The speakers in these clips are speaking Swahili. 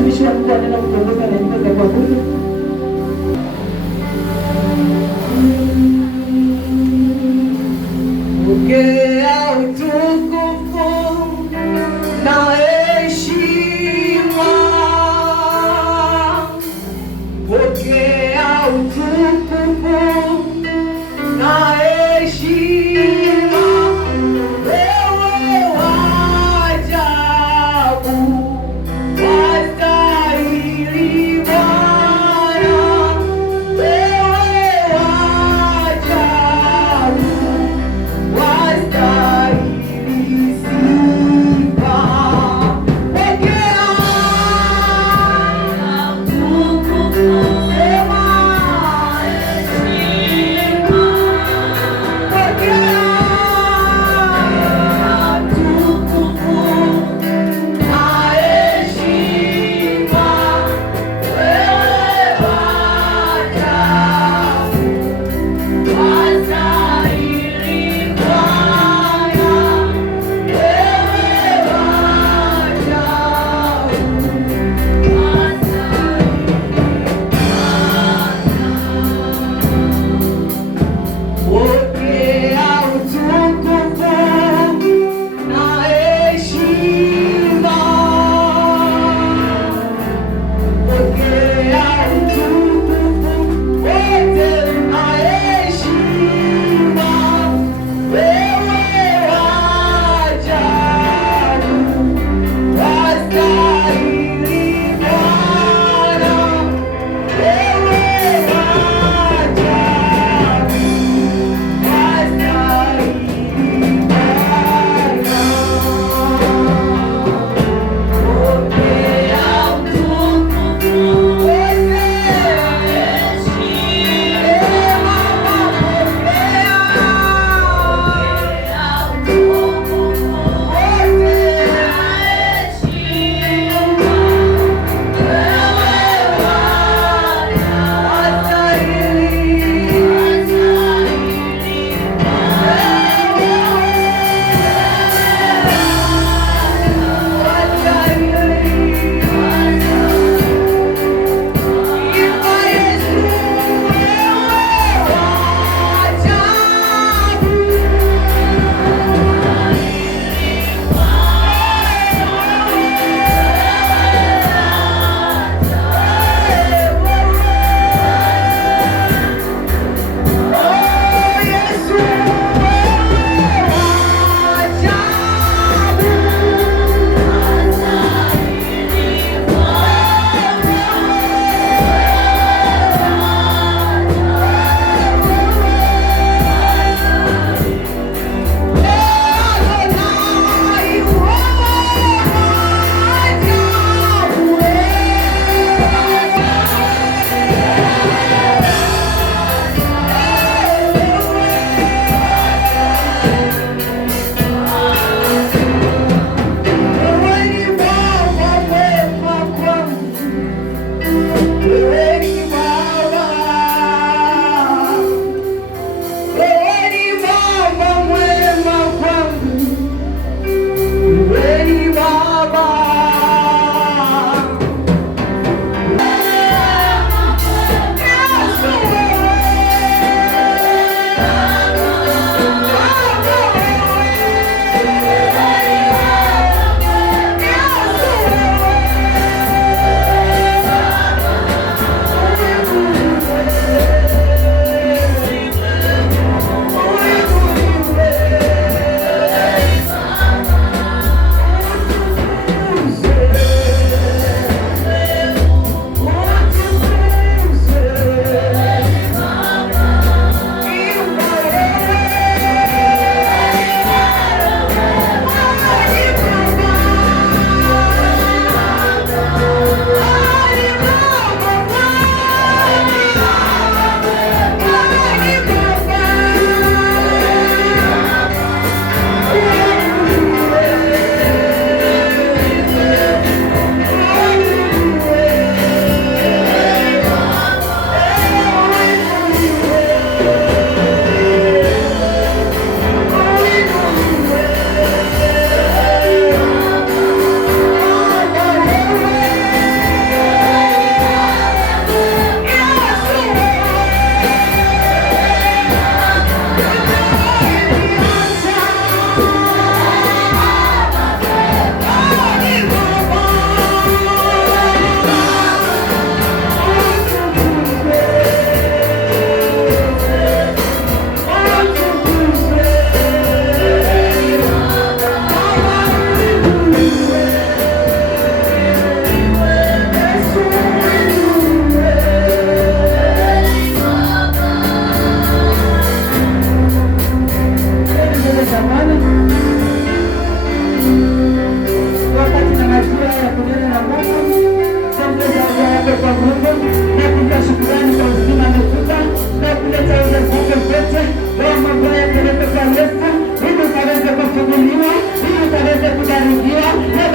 Mtumishi wa Mungu anaenda kutongoza na nyimbo za kuabudu. Pokea utukufu na heshima, pokea utukufu na heshima. Wewe wa ajabu, wastahili Bwana. Wewe wa ajabu, wastahili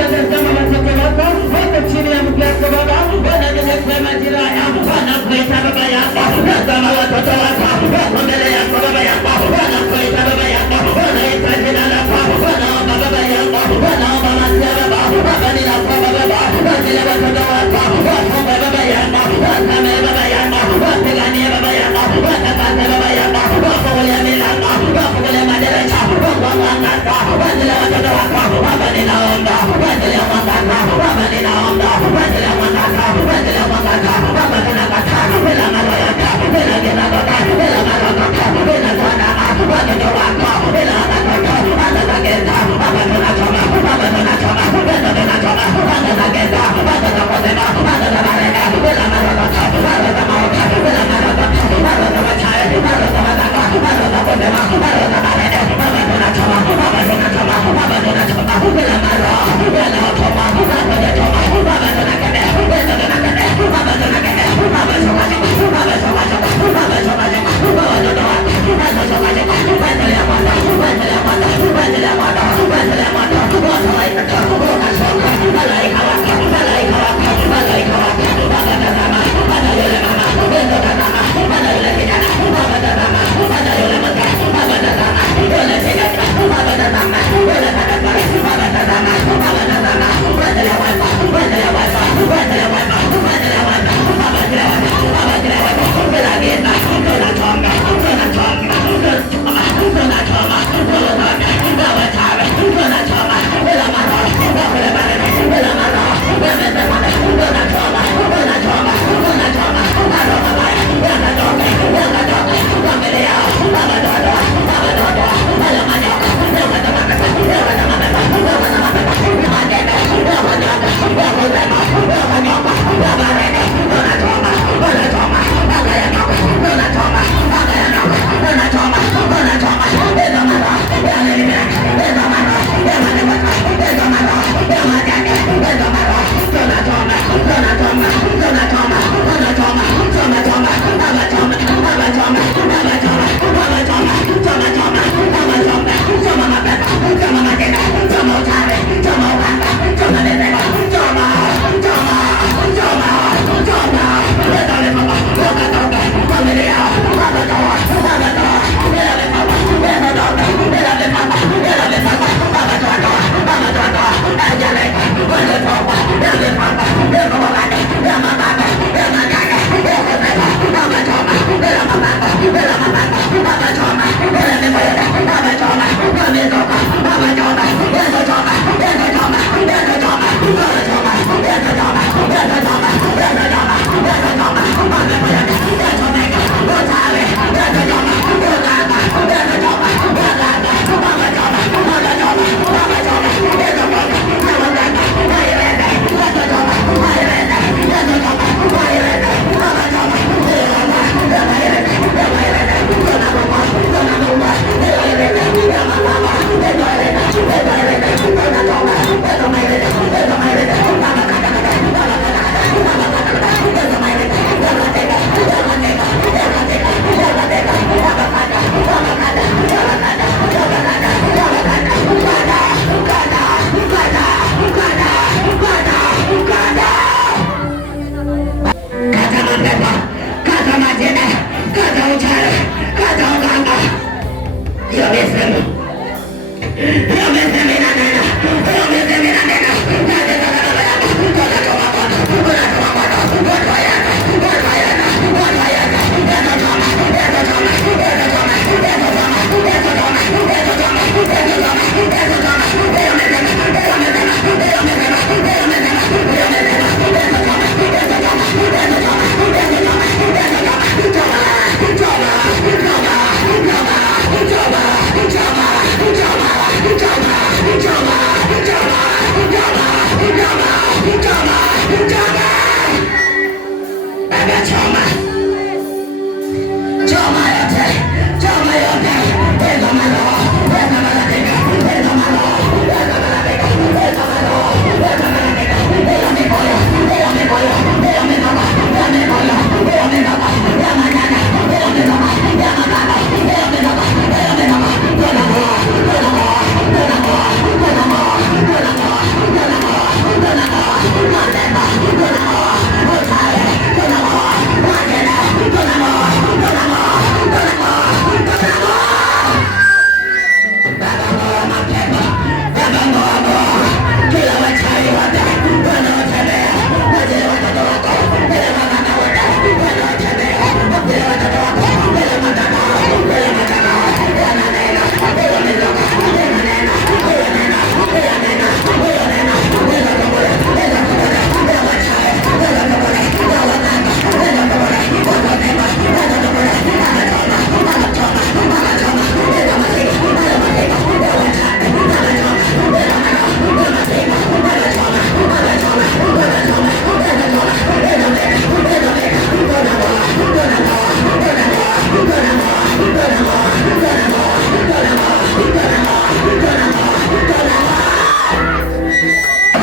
wanatazama watoto wako wako chini ya mguu wako Baba, wananyenyekea majira yako, wanakuita Baba yako. Tazama watoto wako wako mbele yako Baba yako, wanakuita Baba yako, wanaita jina lako, wanaomba Baba yako, wanaomba masia Baba. Baba ninakuomba Baba, wazile watoto wako wafunge Baba yako, wasamehe Baba yako, wapiganie Baba yako, watakase Baba yako, wafungulie milango, wafungulie madirisha, wakuangaza wazile watoto wako. Baba ninaomba wazile mwangaza, Baba ninaomba wazile mwangaza, wazile mwangaza. Baba tunakataa bila mambo yote, bila kila baba, bila maroko, bila kuandama watoto wako, bila watoto, hata za giza. Baba tunachoma, Baba tunachoma, Baba tunachoma.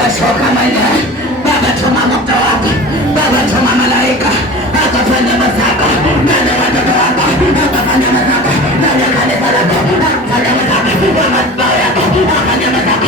Baba shoka mwenyewe, Baba tuma moto wako, Baba tuma malaika akafanya mazako ndani ya watoto wako, akafanya mazako ndani ya kanisa lako, akafanya mazako kwa madhabahu yako, akafanya mazako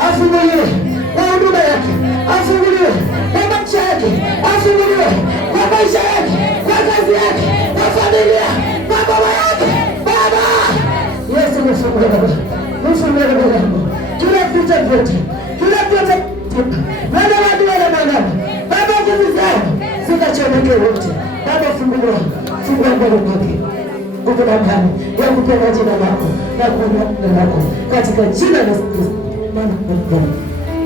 afunguliwe kwa huduma yake, afunguliwe kwa maisha yake, afunguliwe kwa maisha yake, kwa kazi yake. kila vita vyote, kila vita wana wadua na manama Baba, nguvu zao zikachomeke wote Baba, fungua mbele mwake nguvu na amani ya kupenda jina lako na kuona jina lako katika jina la Yesu Kristo. Maana kwa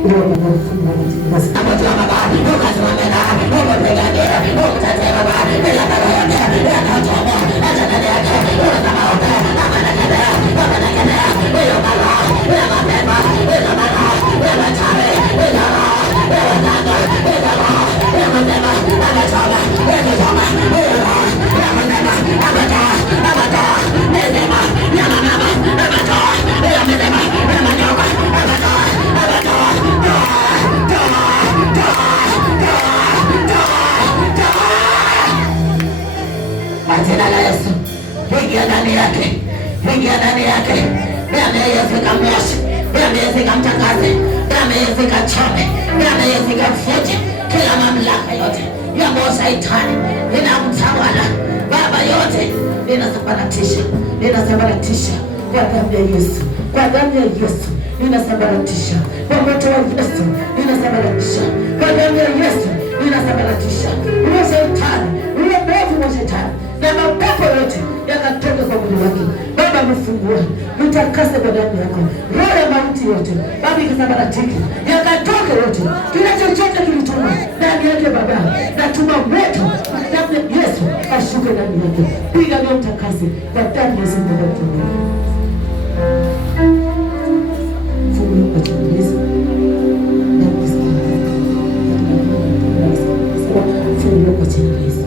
Leo Baba, fungua basi hapo tu Baba, ukasimame na ukapigane ukatetee Baba, bila Baba yote yakatoka hata ndani yake unataka amana kadhaa hiyo Baba, ya mapema hiyo Baba, ya matare hiyo Baba, ya Baba, ya mapema ametoka ametoka hiyo Baba, ya mapema ametoka Nezema, ya mama, ametoka ya mapema ametoka Jina la Yesu, ingia ndani yake, ingia ndani yake. Damu ya Yesu ikamwoshe, damu ya Yesu ikamtakase, damu ya Yesu ikachome, damu ya Yesu ikamfute kila mamlaka yote ya Shetani inamtawala Baba, yote ninasambaratisha kwa damu ya Yesu, kwa damu ya Yesu ninasambaratisha, kwa moto wa Yesu ninasambaratisha, kwa damu ya Yesu ninasambaratisha huyo Shetani, huyo mwovu wa Shetani na mapepo yote yakatoka kwa mwili wake. Baba, mfungua, mtakase kwa damu yako. Roho ya mauti yote Baba ikasambaratike, yakatoke yote, kila chochote kilituma ndani yake Baba, natuma moto damu ya Yesu ashuke ndani yake. Piga leo, mtakase kwa damu ya Yesu. Fungua kwa jina la Yesu. Fungua kwa jina la Yesu.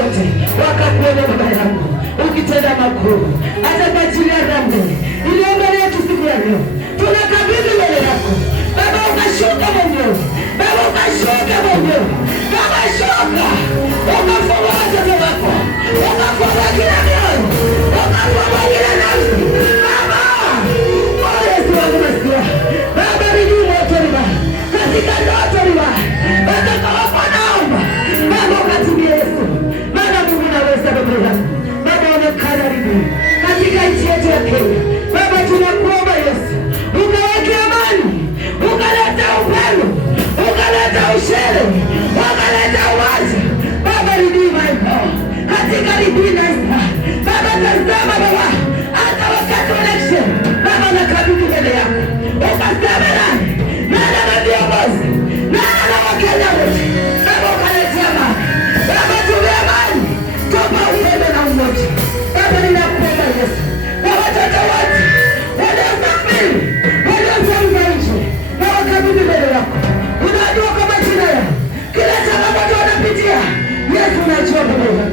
wote wakakuona Baba yangu ukitenda makuu, hata kwa ajili ya dhambi iliyo mbele yetu siku ya leo. Tunakabidhi mbele yako Baba, ukashuka mwenyewe Baba, ukashuka mwenyewe Baba, shuka ukafungua watoto wako, ukafungua kila mioyo, ukafungua kila nafsi Baba. Yesu wangu nasikia Baba, rijuu moto riba katika ndoto riba watakaopo, naomba Baba ukatimie Yesu, maana Mungu naweza Baba yangu Baba, onekana rijuu katika nchi yetu ya Kenya Baba, tunakuomba Yesu ukaweke amani, ukaleta upendo, ukaleta ushere, ukaleta uwazi Baba, rijuu maiko katika rijuu naisa Baba. Tazama Baba, hata wakati wa election Baba, nakabidhi mbele yako ukasema nani na viongozi na Wakenya wote Baba, ukaletea amani Baba, tupe amani, tupe upendo na umoja Baba. Ninakuomba Yesu na watoto wote waliosafiri, waliosonga nchi na wakabidhi mbele yako. Unajua kwa majina yao kila changamoto wanapitia Yesu, unajua Baba,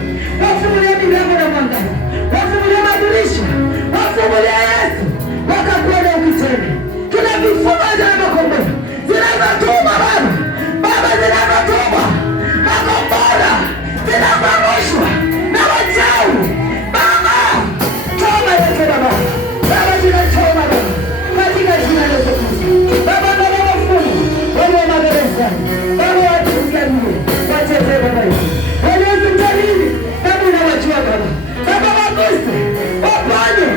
wafungulie milango na mwangaza, wafungulie madirisha, wafungulie Yesu wakakuona ukitenda. Tuna vifungo za makombora zinazotuma Baba, zinazotuma makombora zinapamoshwa na wachawi Baba, choma yote Baba. Baba, tunachoma Baba katika jina la Yesu Kristo Baba. Baba, wafungu walio magerezani Baba, watusikanie wacheze Baba yetu, walio hospitalini Baba, unawajua Baba. Baba, waguse waponye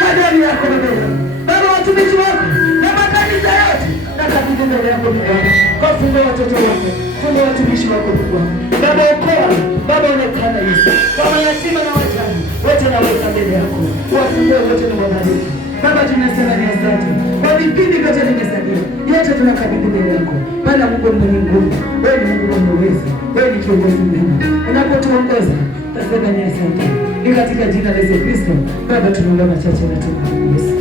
kwa damu yako Baba, watumishi wako na makanisa yote nakabidhi mbele yako Baba, funga watoto wako, funga watumishi wako Baba, okoa Baba, onekana Yesu kwa mayatima na wajane wote, naweka mbele yako, wafungue wote na wabariki Baba. Tunasema ni asante kwa vipindi vyote vimesalia, yote tunakabidhi mbele yako Bwana. Mungu ni mwenye nguvu, wewe ni Mungu mwenye uwezo, wewe ni kiongozi mwema, unapotuongoza tasema ni asante. Ni katika jina la Yesu Kristo Baba tunaomba machache na tunakuamini Yesu.